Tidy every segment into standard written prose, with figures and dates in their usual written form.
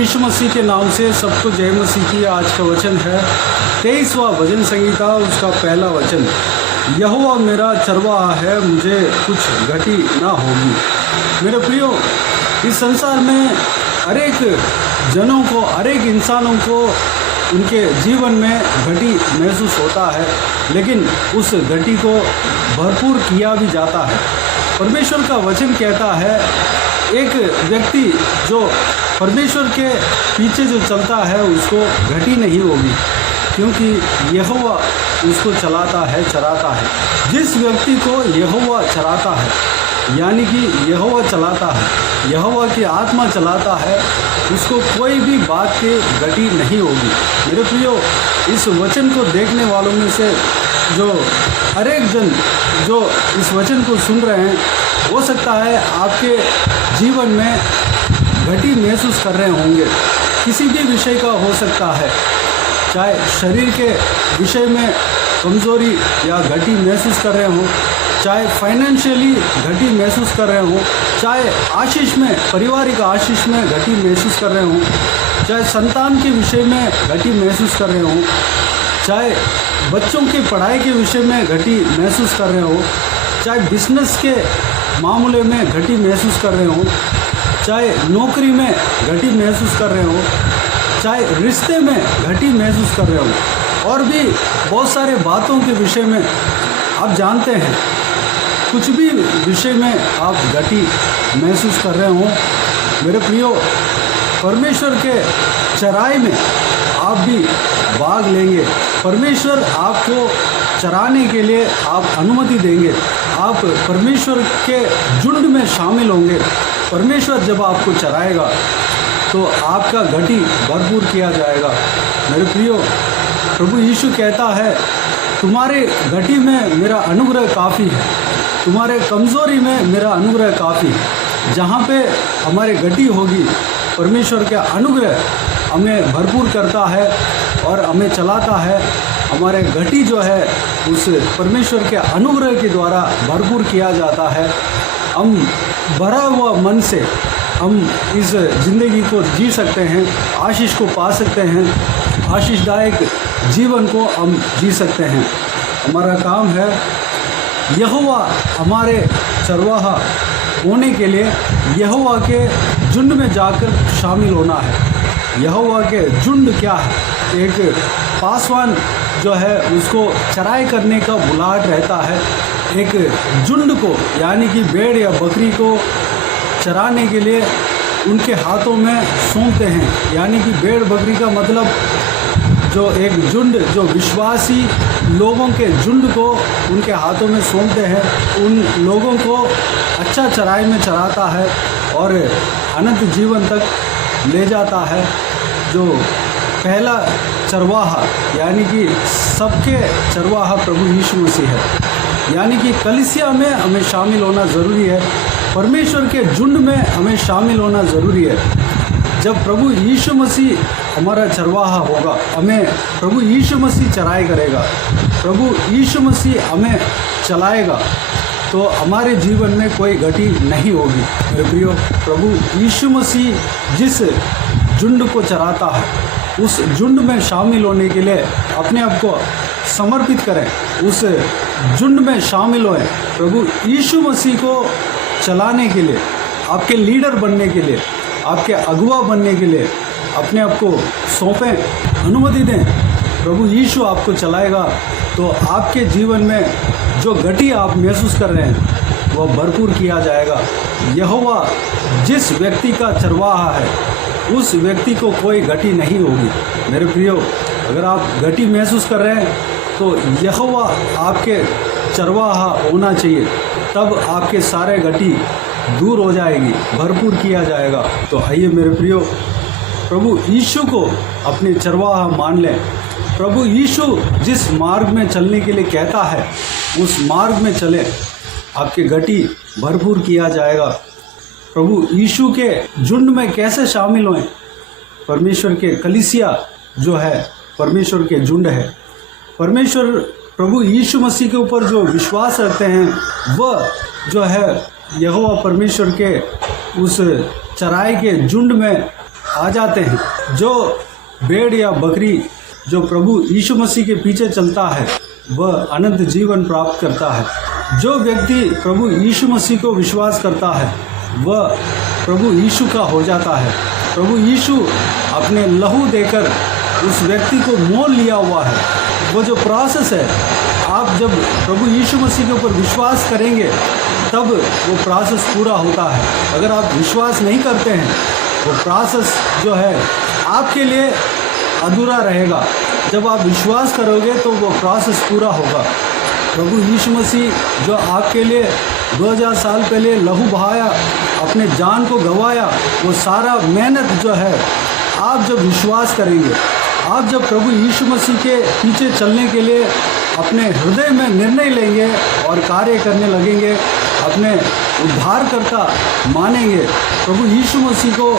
यीशु मसीह के नाम से सबको जय मसीह की। आज का वचन है 23वां भजन संहिता, उसका पहला वचन। यहोवा मेरा चरवाहा है, मुझे कुछ घटी ना होगी। मेरे प्रियो, इस संसार में हरेक जनों को, हरेक इंसानों को उनके जीवन में घटी महसूस होता है, लेकिन उस घटी को भरपूर किया भी जाता है। परमेश्वर का वचन कहता है एक व्यक्ति जो परमेश्वर के पीछे जो चलता है उसको घटी नहीं होगी, क्योंकि यहोवा उसको चलाता है, चराता है। जिस व्यक्ति को यहोवा चराता है, यानी कि यहोवा चलाता है, यहोवा की आत्मा चलाता है, उसको कोई भी बात की घटी नहीं होगी। मेरे प्रियो, इस वचन को देखने वालों में से जो हर एक जन जो इस वचन को सुन रहे हैं, हो सकता है आपके जीवन में घटी महसूस कर रहे होंगे। किसी भी विषय का हो सकता है, चाहे शरीर के विषय में कमज़ोरी या घटी महसूस कर रहे हो, चाहे फाइनेंशियली घटी महसूस कर रहे हो, चाहे आशीष में, पारिवारिक आशीष में घटी महसूस कर रहे हो, चाहे संतान के विषय में घटी महसूस कर रहे हो, चाहे बच्चों की पढ़ाई के विषय में घटी महसूस कर रहे हो, चाहे बिजनेस के मामले में घटी महसूस कर रहे हो, चाहे नौकरी में घटी महसूस कर रहे हो, चाहे रिश्ते में घटी महसूस कर रहे हो, और भी बहुत सारे बातों के विषय में आप जानते हैं, कुछ भी विषय में आप घटी महसूस कर रहे हो। मेरे प्रियो, परमेश्वर के चराई में आप भी भाग लेंगे। परमेश्वर आपको चराने के लिए आप अनुमति देंगे। आप परमेश्वर के झुंड में शामिल होंगे। परमेश्वर जब आपको चराएगा तो आपका घटी भरपूर किया जाएगा। मेरे प्रियो, प्रभु यीशु कहता है तुम्हारे घटी में मेरा अनुग्रह काफ़ी है, तुम्हारे कमज़ोरी में मेरा अनुग्रह काफ़ी है। जहाँ पे हमारे घटी होगी, परमेश्वर का अनुग्रह हमें भरपूर करता है और हमें चलाता है। हमारे घटी जो है उस परमेश्वर के अनुग्रह के द्वारा भरपूर किया जाता है। हम भरा हुआ मन से हम इस ज़िंदगी को जी सकते हैं, आशीष को पा सकते हैं, आशीषदायक जीवन को हम जी सकते हैं। हमारा काम है यहोवा हमारे चरवाहा होने के लिए यहोवा के झुंड में जाकर शामिल होना है। यहोवा के झुंड क्या है? एक पासवान जो है उसको चराई करने का बुलाहट रहता है। एक झुंड को, यानी कि भेड़ या बकरी को चराने के लिए उनके हाथों में सौंपते हैं। यानी कि भेड़ बकरी का मतलब जो एक झुंड, जो विश्वासी लोगों के झुंड को उनके हाथों में सौंपते हैं, उन लोगों को अच्छा चराई में चराता है और अनंत जीवन तक ले जाता है। जो पहला चरवाहा, यानी कि सबके चरवाहा प्रभु यीशु मसीह है। यानी कि कलीसिया में हमें शामिल होना ज़रूरी है, परमेश्वर के झुंड में हमें शामिल होना ज़रूरी है। जब प्रभु यीशु मसीह हमारा चरवाहा होगा, हमें प्रभु यीशु मसीह चराई करेगा, प्रभु यीशु मसीह हमें चलाएगा, तो हमारे जीवन में कोई घटी नहीं होगी। मेरे प्रियो, प्रभु यीशु मसीह जिस झुंड को चराता है, उस झुंड में शामिल होने के लिए अपने आप को समर्पित करें, उस झुंड में शामिल होएं। प्रभु यीशु मसीह को चलाने के लिए, आपके लीडर बनने के लिए, आपके अगुवा बनने के लिए अपने आप को सौंपें, अनुमति दें। प्रभु यीशु आपको चलाएगा तो आपके जीवन में जो घटी आप महसूस कर रहे हैं वह भरपूर किया जाएगा। यहोवा जिस व्यक्ति का चरवाहा है, उस व्यक्ति को कोई घटी नहीं होगी। मेरे प्रियो, अगर आप घटी महसूस कर रहे हैं तो यहोवा आपके चरवाहा होना चाहिए, तब आपके सारे घटी दूर हो जाएगी, भरपूर किया जाएगा। तो आइए मेरे प्रियो, प्रभु यीशु को अपने चरवाहा मान लें। प्रभु यीशु जिस मार्ग में चलने के लिए कहता है, उस मार्ग में चलें, आपके घटी भरपूर किया जाएगा। प्रभु यीशु के झुंड में कैसे शामिल होएं? परमेश्वर के कलीसिया जो है परमेश्वर के झुंड है। परमेश्वर प्रभु यीशु मसीह के ऊपर जो विश्वास रखते हैं वह जो है यहोवा परमेश्वर के उस चराई के झुंड में आ जाते हैं। जो भेड़ या बकरी जो प्रभु यीशु मसीह के पीछे चलता है वह अनंत जीवन प्राप्त करता है। जो व्यक्ति प्रभु यीशु मसीह को विश्वास करता है वह प्रभु यीशु का हो जाता है। प्रभु यीशु अपने लहू देकर उस व्यक्ति को मोल लिया हुआ है। वो जो प्रोसेस है, आप जब प्रभु यीशु मसीह के ऊपर विश्वास करेंगे तब वो प्रोसेस पूरा होता है। अगर आप विश्वास नहीं करते हैं वो प्रोसेस जो है आपके लिए अधूरा रहेगा। जब आप विश्वास करोगे तो वो प्रोसेस पूरा होगा। प्रभु यीशु मसीह जो आपके लिए 2000 साल पहले लहू बहाया, अपने जान को गंवाया, वो सारा मेहनत जो है आप जब विश्वास करेंगे, आप जब प्रभु यीशु मसीह के पीछे चलने के लिए अपने हृदय में निर्णय लेंगे और कार्य करने लगेंगे, अपने उद्धारकर्ता मानेंगे, प्रभु यीशु मसीह को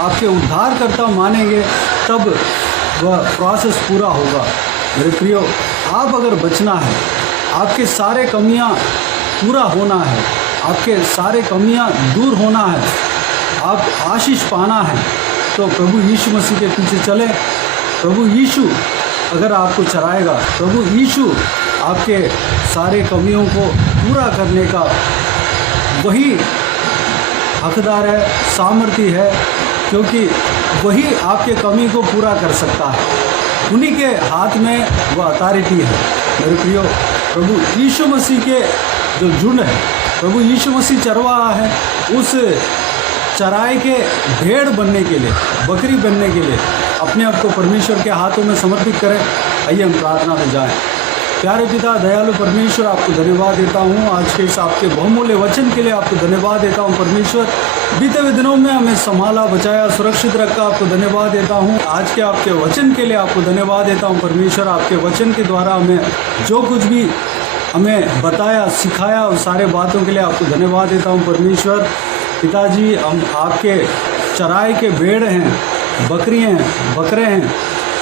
आपके उद्धारकर्ता मानेंगे, तब वह प्रोसेस पूरा होगा। मेरे प्रियो, आप अगर बचना है, आपके सारे कमियां पूरा होना है, आपके सारे कमियां दूर होना है, आप आशीष पाना है, तो प्रभु यीशु मसीह के पीछे चलें। प्रभु यीशु अगर आपको चलाएगा, प्रभु यीशु आपके सारे कमियों को पूरा करने का वही हकदार है, सामर्थ्य है, क्योंकि वही आपके कमी को पूरा कर सकता है। उन्हीं के हाथ में वह अथॉरिटी है। मेरे प्रियो, प्रभु यीशु मसीह के जो झुंड है, प्रभु यीशु मसीह चरवाहा है, उस चराई के भेड़ बनने के लिए, बकरी बनने के लिए अपने आप को परमेश्वर के हाथों में समर्पित करें। आइए हम प्रार्थना में जाएं। प्यारे पिता, दयालु परमेश्वर, आपको धन्यवाद देता हूँ आज के इस आपके बहुमूल्य वचन के लिए। आपको धन्यवाद देता हूँ परमेश्वर, बीते हुए दिनों में हमें संभाला, बचाया, सुरक्षित रखा। आपको धन्यवाद देता हूँ आज के आपके वचन के लिए। आपको धन्यवाद देता हूँ परमेश्वर, आपके वचन के द्वारा हमें जो कुछ भी हमें बताया, सिखाया, उस सारे बातों के लिए आपको धन्यवाद देता हूँ परमेश्वर। पिताजी, हम आपके चराई के भेड़ हैं, बकरी हैं, बकरे हैं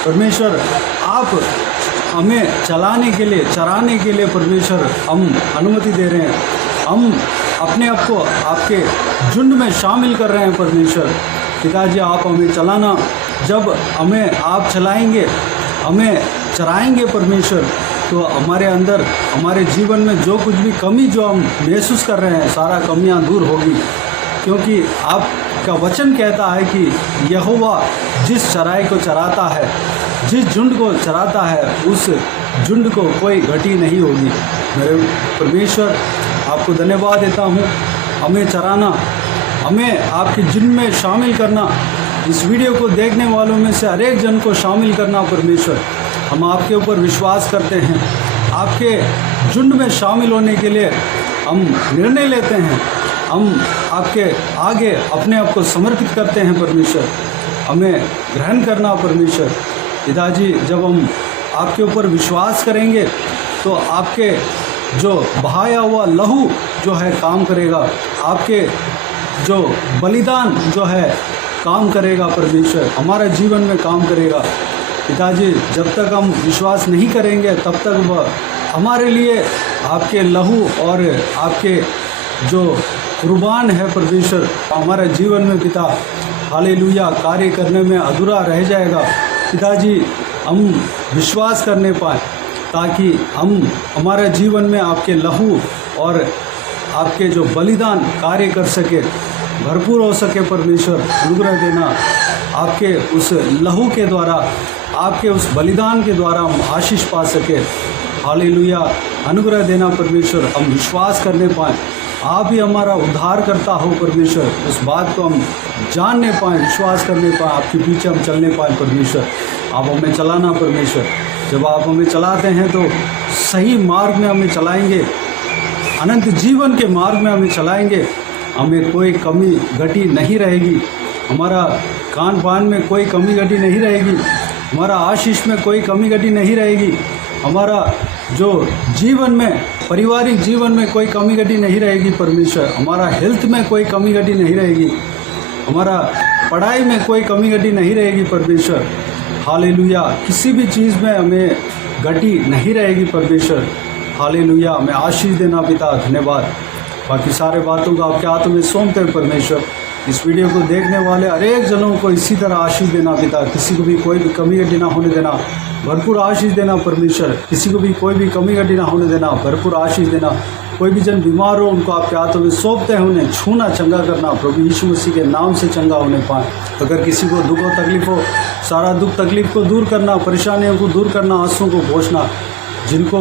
परमेश्वर। आप हमें चलाने के लिए, चराने के लिए परमेश्वर हम अनुमति दे रहे हैं। हम अपने आप को आपके झुंड में शामिल कर रहे हैं परमेश्वर। पिताजी, आप हमें चलाना, जब हमें आप चलाएंगे, हमें चराएंगे परमेश्वर, तो हमारे अंदर, हमारे जीवन में जो कुछ भी कमी जो हम महसूस कर रहे हैं, सारा कमियां दूर होगी। क्योंकि आपका वचन कहता है कि यहोवा जिस चराई को चराता है, जिस झुंड को चराता है, उस झुंड को कोई घटी नहीं होगी। मेरे परमेश्वर, आपको धन्यवाद देता हूँ। हमें चराना, हमें आपके झुंड में शामिल करना, इस वीडियो को देखने वालों में से हर एक जन को शामिल करना परमेश्वर। हम आपके ऊपर विश्वास करते हैं, आपके झुंड में शामिल होने के लिए हम निर्णय लेते हैं। हम आपके आगे अपने आप को समर्पित करते हैं परमेश्वर। हमें ग्रहण करना परमेश्वर। पिताजी, जब हम आपके ऊपर विश्वास करेंगे तो आपके जो बहाया हुआ लहू जो है काम करेगा, आपके जो बलिदान जो है काम करेगा परमेश्वर, हमारा जीवन में काम करेगा। पिताजी, जब तक हम विश्वास नहीं करेंगे तब तक वह हमारे लिए आपके लहू और आपके जो कुर्बान है परमेश्वर, हमारे जीवन में पिता हालेलुया कार्य करने में अधूरा रह जाएगा। पिताजी, हम विश्वास करने पाए ताकि हम हमारे जीवन में आपके लहू और आपके जो बलिदान कार्य कर सके, भरपूर हो सके परमेश्वर। अनुग्रह देना, आपके उस लहू के द्वारा, आपके उस बलिदान के द्वारा हम आशीष पा सके। हालेलुया, अनुग्रह देना परमेश्वर। हम विश्वास करने पाएँ आप ही हमारा उद्धार करता हो परमेश्वर, उस बात को हम जानने पाएँ, विश्वास करने पाएँ, आपके पीछे हम चलने पाएँ परमेश्वर। आप हमें चलाना परमेश्वर। जब आप हमें चलाते हैं तो सही मार्ग में हमें चलाएंगे, अनंत जीवन के मार्ग में हमें चलाएंगे। हमें कोई कमी घटी नहीं रहेगी, हमारा खान पान में कोई कमी घटी नहीं रहेगी, हमारा आशीष में कोई कमी घटी नहीं रहेगी, हमारा जो जीवन में, पारिवारिक जीवन में कोई कमी घटी नहीं रहेगी परमेश्वर। हमारा हेल्थ में कोई कमी घटी नहीं रहेगी, हमारा पढ़ाई में कोई कमी घटी नहीं रहेगी परमेश्वर। हालेलुया, किसी भी चीज़ में हमें घटी नहीं रहेगी परमेश्वर। हालेलुया, हमें आशीष देना पिता। धन्यवाद। बाकी सारे बातों को आपके हाथों में सौंपते हैं परमेश्वर। इस वीडियो को देखने वाले हर एक जनों को इसी तरह आशीष देना पिता, किसी को भी कोई भी कमी घटी ना होने देना, भरपूर आशीष देना परमेश्वर, किसी को भी कोई भी कमी घटी ना होने देना, भरपूर आशीष देना। कोई भी जन बीमार हो उनको आपके हाथों में सौंपते हैं, उन्हें छूना, चंगा करना, प्रभु यीशु मसीह के नाम से चंगा होने पाए। अगर किसी को दुख और तकलीफ हो, सारा दुख तकलीफ को दूर करना, परेशानियों को दूर करना, आंसुओं को पोंछना, जिनको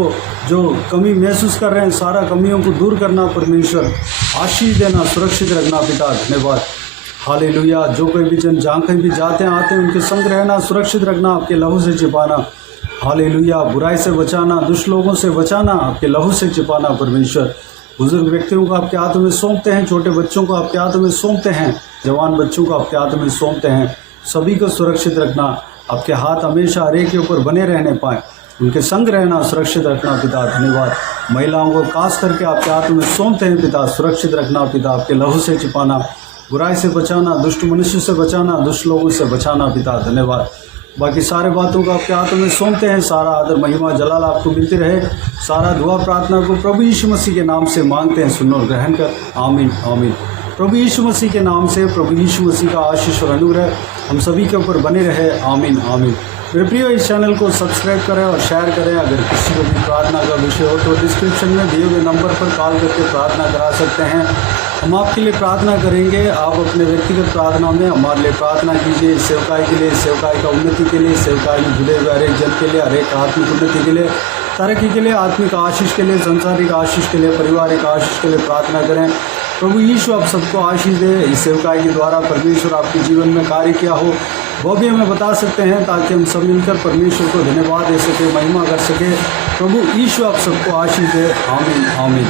जो कमी महसूस कर रहे हैं सारा कमियों को दूर करना, परमेश्वर आशीष देना, सुरक्षित रखना पिता, धन्यवाद। हालेलुया। जो कोई भी जन जहाँ कहीं भी जाते हैं आते हैं उनके संग रहना, सुरक्षित रखना, आपके लहू से छिपाना। हालेलुया। बुराई से बचाना, दुष्ट लोगों से बचाना, आपके लहू से छिपाना परमेश्वर। बुजुर्ग व्यक्तियों को आपके हाथों में सौंपते हैं, छोटे बच्चों को आपके हाथों में सौंपते हैं, जवान बच्चों को आपके हाथों में सौंपते हैं। सभी को सुरक्षित रखना, आपके हाथ हमेशा हर एक के ऊपर बने रहने पाए, उनके संग रहना, सुरक्षित रखना पिता, धन्यवाद। महिलाओं को खास करके आपके हाथों में सौंपते हैं पिता, सुरक्षित रखना पिता, आपके लहू से छिपाना, बुराई से बचाना, दुष्ट मनुष्य से बचाना, दुष्ट लोगों से बचाना पिता, धन्यवाद। बाकी सारे बातों को आपके हाथों में सौंपते हैं। सारा आदर महिमा जलाल आपको मिलती रहे। सारा दुआ प्रार्थना को प्रभु यीशु मसीह के नाम से मांगते हैं, सुनो और ग्रहण कर, आमीन आमीन। प्रभु यीशु मसीह के नाम से प्रभु यीशु मसीह का आशीष और अनुग्रह हम सभी के ऊपर बने रहे, आमीन आमीन। मेरे प्रियो, इस चैनल को सब्सक्राइब करें और शेयर करें। अगर किसी को भी प्रार्थना का विषय हो तो डिस्क्रिप्शन में दिए हुए नंबर पर कॉल करके प्रार्थना करा सकते हैं। हम आपके लिए प्रार्थना करेंगे। आप अपने व्यक्तिगत प्रार्थना में हमारे लिए प्रार्थना कीजिए, सेवकाई के लिए, सेवकाई का उन्नति के लिए, सेवकाई में जुड़े हुए हर एक जन के लिए, हर एक आत्मिक उन्नति के लिए, तरक्की के लिए, आत्मिक आशीष के लिए, संसारिक आशीष के लिए, पारिवारिक आशीष के लिए प्रार्थना करें। प्रभु यीशु आप सबको आशीष दे। इस सेवकाई के द्वारा परमेश्वर आपके जीवन में कार्य किया हो वो भी हमें बता सकते हैं, ताकि हम सब मिलकर परमेश्वर को धन्यवाद दे सके, महिमा कर सके। प्रभु यीशु आप सबको आशीष दे, आमीन आमीन।